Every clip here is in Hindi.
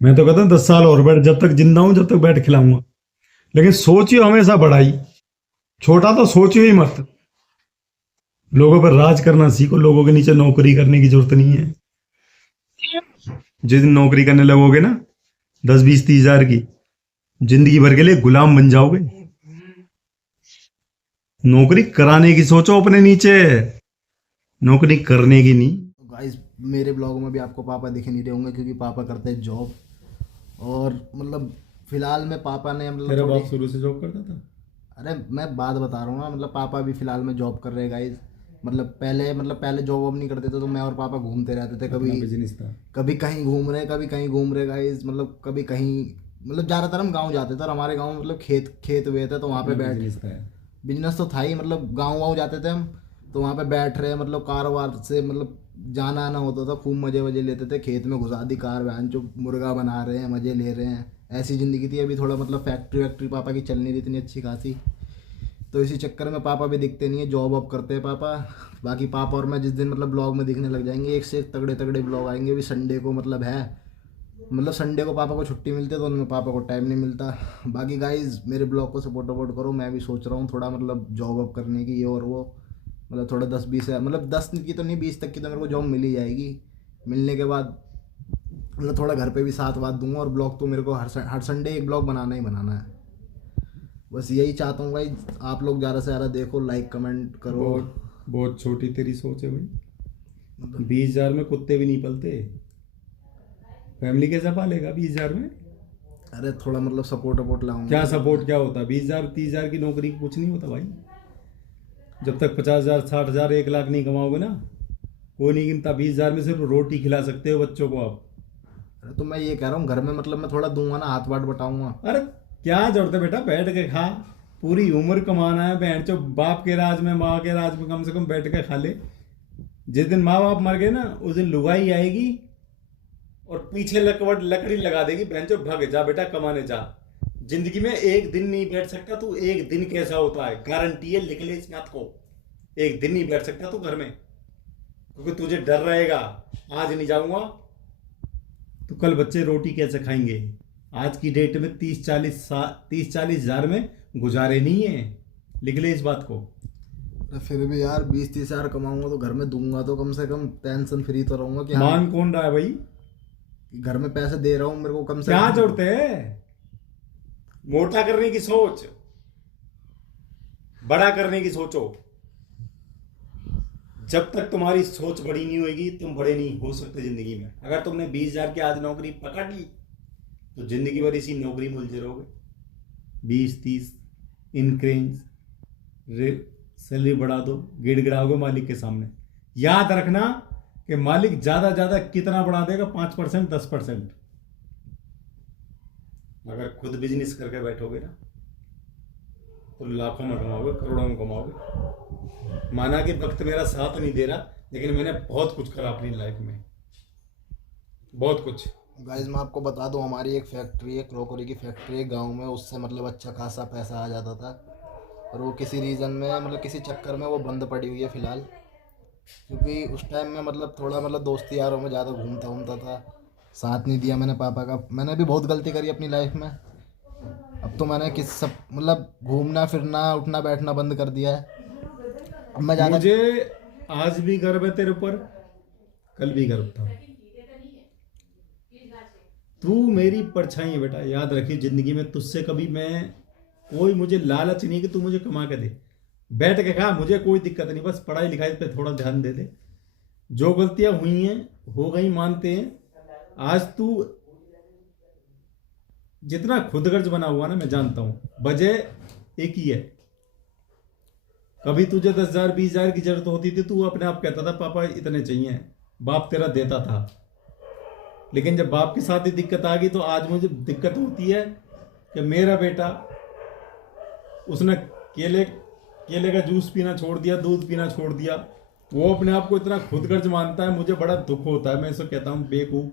मैं तो कहता हूँ 10 साल और बैठ, जब तक जिंदा हूं जब तक बैठ खिलाऊंगा। लेकिन सोचियो हमेशा बड़ाई, छोटा तो सोचियो ही मत। लोगों पर राज करना सीखो, लोगों के नीचे नौकरी करने की जरूरत नहीं है। जिस दिन नौकरी करने लगोगे ना, 10 20 30 हजार की, जिंदगी भर के लिए गुलाम बन जाओगे। नौकरी कराने की सोचो अपने नीचे, नौकरी करने की नहीं। गाइस, मेरे ब्लॉग में भी आपको पापा दिख नहीं रहे होंगे क्योंकि पापा करते हैं जॉब। और मतलब फिलहाल में पापा ने मतलब तेरा थोड़ी, बाप शुरू से जॉब करता था? अरे मैं बात बता रहा हूँ ना, मतलब पापा भी फिलहाल में जॉब कर रहे हैं गाइस। मतलब पहले जॉब वॉब नहीं करते थे तो मैं और पापा घूमते रहते थे, कभी अपना बिजनेस था। कभी कहीं घूम रहे, कभी कहीं घूम रहे गाइस। मतलब कभी कहीं, मतलब ज़्यादातर हम गांव जाते थे और हमारे गांव में मतलब खेत खेत हुए थे तो वहाँ पे अपना बैठ, बिजनेस था। बिजनेस तो था ही। मतलब गाँव वाँव जाते थे हम, तो वहाँ पे बैठ रहे, मतलब कार वार से मतलब जाना आना होता था, खूब मज़े वजे लेते थे। खेत में घुसा दी कार वैन, जो मुर्गा बना रहे हैं, मज़े ले रहे हैं। ऐसी ज़िंदगी थी। अभी थोड़ा मतलब फैक्ट्री वैक्ट्री पापा की चल नहीं रही इतनी अच्छी खासी, तो इसी चक्कर में पापा भी दिखते नहीं है, जॉब वॉब करते हैं पापा। बाकी पापा और मैं जिस दिन मतलब ब्लॉग में दिखने लग जाएंगे, एक से एक तगड़े तगड़े ब्लॉग आएंगे। अभी संडे को मतलब है, मतलब संडे को पापा को छुट्टी मिलती है तो उनमें पापा को टाइम नहीं मिलता। बाकी गाइज मेरे ब्लॉग को सपोर्ट वपोर्ट करो, मैं भी सोच रहा हूँ थोड़ा मतलब जॉब वॉब करने की, ये और वो। मतलब थोड़ा 10 20 मतलब 10 की तो नहीं, 20 तक की तो मेरे को जॉब मिल ही जाएगी। मिलने के बाद मतलब थोड़ा घर पे भी साथ बात दूंगा, और ब्लॉग तो मेरे को हर संडे एक ब्लॉग बनाना ही बनाना है। बस यही चाहता हूँ भाई, आप लोग ज़्यादा से ज़्यादा देखो, लाइक कमेंट करो। बहुत बहुत छोटी तेरी सोच है भाई। मतलब 20 हजार में कुत्ते भी नहीं पलते। फैमिली कैसा पालेगा 20 हजार में? अरे थोड़ा मतलब सपोर्ट वपोर्ट लाऊंगा क्या तो सपोर्ट क्या होता है? 20 हजार 30 हजार की नौकरी कुछ नहीं होता भाई। जब तक 50 हजार 60 हजार 1 लाख नहीं कमाओगे ना, कोई नहीं गिनता। 20 हजार में सिर्फ रोटी खिला सकते हो बच्चों को आप। अरे तो मैं ये कह रहा हूँ, घर में मतलब मैं थोड़ा दूंगा ना, हाथ वाट बटाऊंगा। अरे क्या जरूरत है बेटा, बैठ के खा। पूरी उम्र कमाना है बहन चो, बाप के राज में माँ के राज में कम से कम बैठ के खा ले। जिस दिन माँ बाप मर गए ना, उस दिन लुगाई आएगी और पीछे लकड़ी लगा देगी, बहन चो भाग जा बेटा कमाने जा। जिंदगी में एक दिन नहीं बैठ सकता तू। एक दिन कैसा होता है गारंटी है, लिख ले इस बात को। एक दिन नहीं बैठ सकता तू घर में, क्योंकि तुझे डर रहेगा, आज नहीं जाऊंगा तो कल बच्चे रोटी कैसे खाएंगे। आज की डेट में 30 40 हजार में गुजारे नहीं है। लिख ले इस बात को। अरे फिर भी यार 20 30 हज़ार कमाऊंगा तो घर में दूंगा तो कम से कम टेंशन फ्री तो रहूंगा कि हाँ, मान कौन रहा है भाई? कि घर में पैसे दे रहा हूँ मेरे को कम से क्या कम। जरूरत है मोटा करने की? सोच बड़ा करने की सोचो। जब तक तुम्हारी सोच बड़ी नहीं होगी तुम बड़े नहीं हो सकते जिंदगी में। अगर तुमने 20 हजार की आज नौकरी पकड़ ली तो जिंदगी भर इसी नौकरी में उलझे रहोगे। 20 30 इंक्रेंस, सैलरी बढ़ा दो, गिड़गिड़ाओगे मालिक के सामने। याद रखना कि मालिक ज्यादा ज्यादा कितना बढ़ा देगा? 5% 10%। अगर खुद बिजनेस करके बैठोगे ना तो लाखों में कमाओगे, करोड़ों में कमाओगे। माना कि वक्त मेरा साथ नहीं दे रहा, लेकिन मैंने बहुत कुछ करा अपनी लाइफ में, बहुत कुछ। गाइज मैं आपको बता दूं, हमारी एक फैक्ट्री है, क्रोकरी की फैक्ट्री है गाँव में। उससे मतलब अच्छा खासा पैसा आ जाता था, और वो किसी रीज़न में मतलब किसी चक्कर में वो बंद पड़ी हुई है फ़िलहाल। क्योंकि उस टाइम में मतलब थोड़ा मतलब दोस्ती यारों में ज़्यादा घूमता घूमता था, साथ नहीं दिया मैंने पापा का। मैंने भी बहुत गलती करी अपनी लाइफ में। अब तो मैंने किस सब मतलब घूमना फिरना उठना बैठना बंद कर दिया है। अब मैं ज़्यादा, मुझे आज भी गर्व है तेरे ऊपर, कल भी गर्व था। तू मेरी परछाई है बेटा, याद रखिए जिंदगी में तुझसे कभी मैं, कोई मुझे लालच नहीं कि तू मुझे कमा के दे। बैठ के खा, मुझे कोई दिक्कत नहीं, बस पढ़ाई लिखाई पे थोड़ा ध्यान दे दे। जो गलतियां हुई हैं हो गई, मानते हैं। आज तू जितना खुदगर्ज बना हुआ ना, मैं जानता हूं वजह एक ही है। कभी तुझे 10 हजार 20 हजार की जरूरत होती थी, तू अपने आप कहता था पापा इतने चाहिए, बाप तेरा देता था। लेकिन जब बाप के साथ ही दिक्कत आ गई तो आज मुझे दिक्कत होती है कि मेरा बेटा, उसने केले केले का जूस पीना छोड़ दिया, दूध पीना छोड़ दिया। वो अपने आप को इतना खुदगर्ज मानता है, मुझे बड़ा दुख होता है। मैं इसको कहता हूँ बेवकूफ,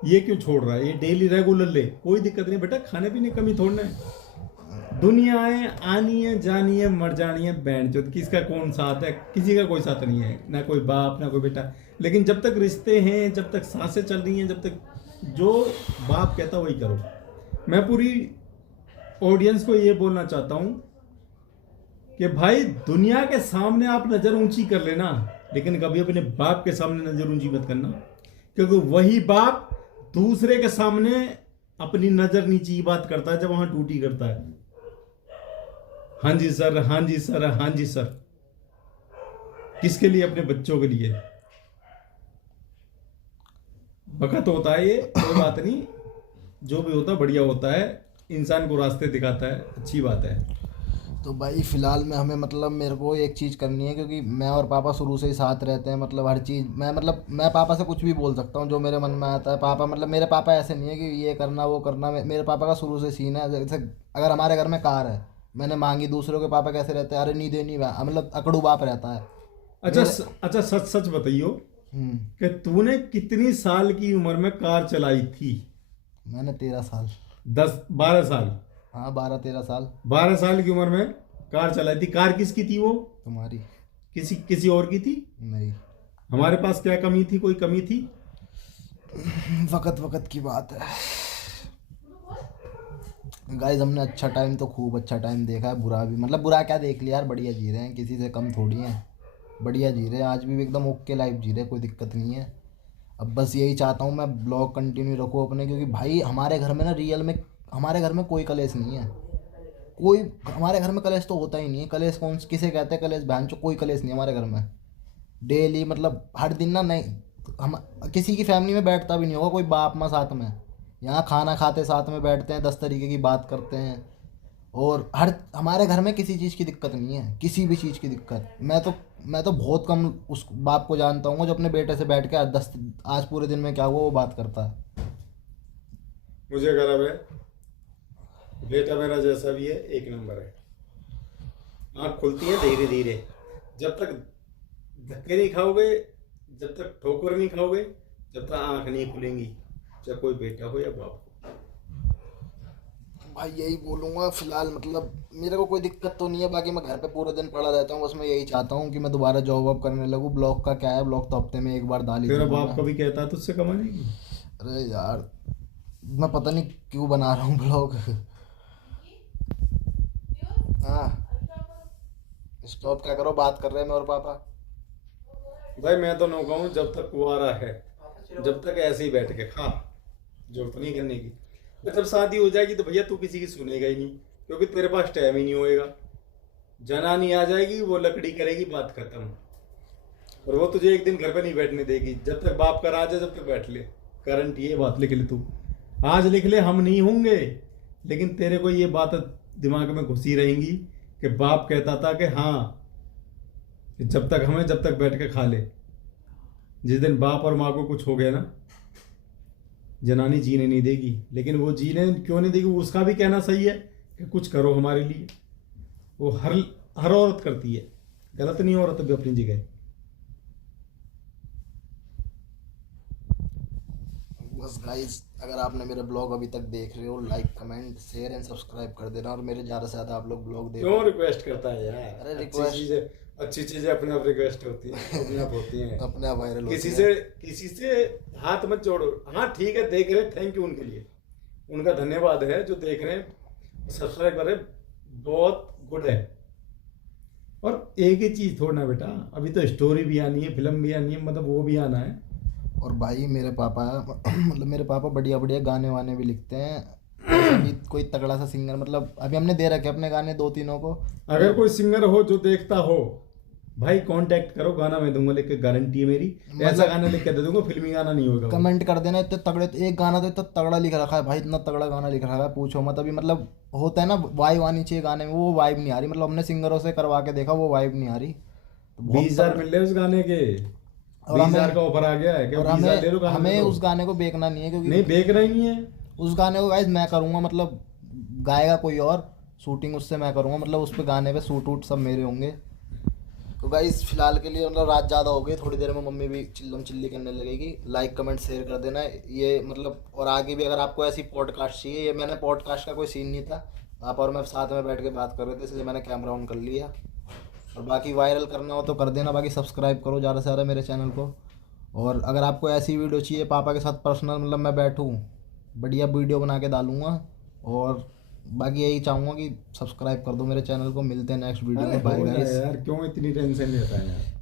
ये क्यों छोड़ रहा है? ये डेली रेगुलर ले, कोई दिक्कत नहीं बेटा, खाने पीने की कमी थोड़ना है। दुनिया है, आनी है जानी है मर जानी है, बैंड चोद किसका कौन साथ है? किसी का कोई साथ नहीं है, ना कोई बाप ना कोई बेटा। लेकिन जब तक रिश्ते हैं, जब तक सांसें चल रही हैं, जब तक जो बाप कहता वही करो। मैं पूरी ऑडियंस को ये बोलना चाहता हूँ कि भाई दुनिया के सामने आप नज़र ऊंची कर लेना, लेकिन कभी अपने बाप के सामने नज़र ऊंची मत करना, क्योंकि वही बाप दूसरे के सामने अपनी नज़र नीची की बात करता है जब वहां टूटी करता है। हाँ जी सर, हाँ जी सर, हाँ जी सर। किसके लिए? अपने बच्चों के लिए। वक्त होता है, ये कोई बात नहीं, जो भी होता है बढ़िया होता है, इंसान को रास्ते दिखाता है, अच्छी बात है। तो भाई फिलहाल में हमें मतलब मेरे को एक चीज़ करनी है, क्योंकि मैं और पापा शुरू से ही साथ रहते हैं। मतलब हर चीज़ मैं पापा से कुछ भी बोल सकता हूँ जो मेरे मन में आता है। पापा मतलब मेरे पापा ऐसे नहीं है कि ये करना वो करना। मेरे पापा का शुरू से सीन है, जैसे अगर हमारे घर में कार है, मैंने मांगी, दूसरों के पापा कैसे रहते हैं, अरे नहीं देनी, मतलब अकड़ू बाप रहता है। अच्छा सच सच बताइयो कि तूने कितनी साल की उम्र में कार चलाई थी? मैंने 13 साल। 12 साल? हाँ 12-13 साल। 12 साल की उम्र में कार चलाई थी। कार किसकी थी वो? तुम्हारी। किसी और की थी? नहीं। हमारे पास क्या कमी थी? कोई कमी थी? वक्त की बात है गाइस। हमने अच्छा टाइम तो खूब अच्छा टाइम देखा है, बुरा भी, मतलब बुरा क्या देख लिया यार, बढ़िया जी रहे हैं, किसी से कम थोड़ी हैं, बढ़िया जी रहे हैं। आज भी एकदम ओके लाइफ जी रहे हैं, कोई दिक्कत नहीं है। अब बस यही चाहता हूँ मैं ब्लॉग कंटिन्यू रखूँ अपने, क्योंकि भाई हमारे घर में ना रियल में हमारे घर में कोई कलेश नहीं है। कोई हमारे घर में कलेश तो होता ही नहीं है। कलेश कौन किसे कहते हैं कलेश? बहन चो, कोई कलेश नहीं है हमारे घर में। डेली मतलब हर दिन ना, नहीं हम किसी की फैमिली में बैठता भी नहीं होगा कोई बाप माँ साथ में। यहाँ खाना खाते साथ में बैठते हैं, 10 तरीके की बात करते हैं। और हमारे घर में किसी चीज़ की दिक्कत नहीं है, किसी भी चीज़ की दिक्कत। मैं तो बहुत कम उस बाप को जानता हूँ जो अपने बेटे से बैठ के आज पूरे दिन में क्या हुआ वो बात करता है। मुझे गर्व है, बेटा मेरा जैसा भी है, एक नंबर है। आँख खुलती है धीरे धीरे। जब तक धक्के नहीं खाओगे, जब तक ठोकर नहीं खाओगे, जब तक आँख नहीं खुलेंगी, चाहे कोई बेटा हो या बाप हो। भाई यही बोलूँगा फिलहाल। मतलब मेरे को कोई दिक्कत तो नहीं है, बाकी मैं घर पे पूरे दिन पड़ा रहता हूँ। बस मैं यही चाहता हूँ कि मैं दोबारा जॉब वॉब करने लगूँ। ब्लॉग का क्या है, ब्लॉग तो हफ्ते में एक बार डाल ही तेरा दूंगा बाप मैं। कभी कहता है तुझसे कमाने की? अरे यार मैं पता नहीं क्यों बना रहा हूँ ब्लॉग। हाँ स्टॉप क्या करो, बात कर रहे हैं मैं और पापा। भाई मैं तो नौका हूँ, जब तक कुआरा है, जब तक ऐसे ही बैठ के खा, जरूरत नहीं करने की। तो जब शादी हो जाएगी तो भैया तू किसी की सुनेगा ही नहीं, क्योंकि तेरे पास टाइम ही नहीं होएगा। जनानी आ जाएगी, वो लकड़ी करेगी, बात खत्म। और वो तुझे एक दिन घर पे नहीं बैठने देगी। जब तक बाप का राज है, जब तक बैठ ले। करंट ये बात लिख ले, तू आज लिख ले, हम नहीं होंगे, लेकिन तेरे को ये बात दिमाग में घुसी रहेंगी कि बाप कहता था कि हाँ, कि जब तक बैठ के खा ले। जिस दिन बाप और माँ को कुछ हो गया ना, जनानी जीने नहीं देगी। लेकिन वो जीने क्यों नहीं देगी, उसका भी कहना सही है कि कुछ करो हमारे लिए। वो हर औरत करती है, गलत नहीं औरत भी अपनी जगह। बस गाइस, अगर आपने मेरे ब्लॉग अभी तक देख रहे हो, like comment share and subscribe कर देना। और मेरे ज़्यादा से ज़्यादा आप लोग ब्लॉग देखो। क्यों रिक्वेस्ट करता है यार? अरे अच्छी चीजें अपने आप रिक्वेस्ट होती हैं, अपने आप होती हैं, अपने आप वायरल किसी से हाथ मत जोड़ो। हाँ ठीक है, देख रहे हैं, थैंक यू उनके लिए, उनका धन्यवाद है जो देख रहे हैं, सब्सक्राइब कर रहे हैं, बहुत गुड है। और एक ही चीज छोड़ना बेटा, अभी तो स्टोरी भी आनी है, फिल्म भी आनी है, मतलब वो भी आना है। और भाई मेरे पापा मतलब मेरे पापा बढ़िया बढ़िया गाने वाने भी लिखते हैं। अभी कोई तगड़ा सा सिंगर, मतलब अभी हमने दे रखे अपने गाने 2-3 को। अगर कोई सिंगर हो जो देखता हो, भाई कांटेक्ट करो, गाना मैं दूंगा लिख के, गारंटी है मेरी। ऐसा गाना लिख के दे दूंगा, फिल्मी गाना नहीं होगा। कमेंट कर देना। इतने तगड़े, एक गाना तो इतना तगड़ा लिख रखा है भाई, इतना तगड़ा गाना लिख रखा है पूछो मत। अभी मतलब होता है ना वाइब आनी चाहिए गाने में, वो वाइब नहीं आ रही। मतलब हमने सिंगरों से करवा के देखा, वो वाइब नहीं आ रही। तो 20,000 मिल रहे उस गाने के, 20,000 का ऑफर आ गया है। और हमें उस गाने को बेचना नहीं है, क्योंकि नहीं बेचना ही नहीं है उस गाने को गाइस मैं करूँगा, मतलब गाएगा कोई और, शूटिंग उससे मैं करूँगा, मतलब उस पे गाने पे शूट वूट सब मेरे होंगे। तो गाइस फिलहाल के लिए मतलब रात ज़्यादा हो गई, थोड़ी देर में मम्मी भी चिल्लम चिल्ली करने लगेगी। लाइक कमेंट शेयर कर देना ये, मतलब और आगे भी अगर आपको ऐसी पॉडकास्ट चाहिए। ये मैंने पॉडकास्ट का कोई सीन नहीं था, आप और मैं साथ में बैठ के बात कर रहे थे, इसलिए मैंने कैमरा ऑन कर लिया। और बाकी वायरल करना हो तो कर देना, बाकी सब्सक्राइब करो ज़्यादा से ज़्यादा मेरे चैनल को। और अगर आपको ऐसी वीडियो चाहिए पापा के साथ पर्सनल, मतलब मैं बैठूँ बढ़िया वीडियो बना के डालूंगा। और बाकी यही चाहूँगा कि सब्सक्राइब कर दो मेरे चैनल को। मिलते हैं नेक्स्ट वीडियो अरे में। बाय हो जाए गाइस। यार, क्यों इतनी टेंशन लेता है यार।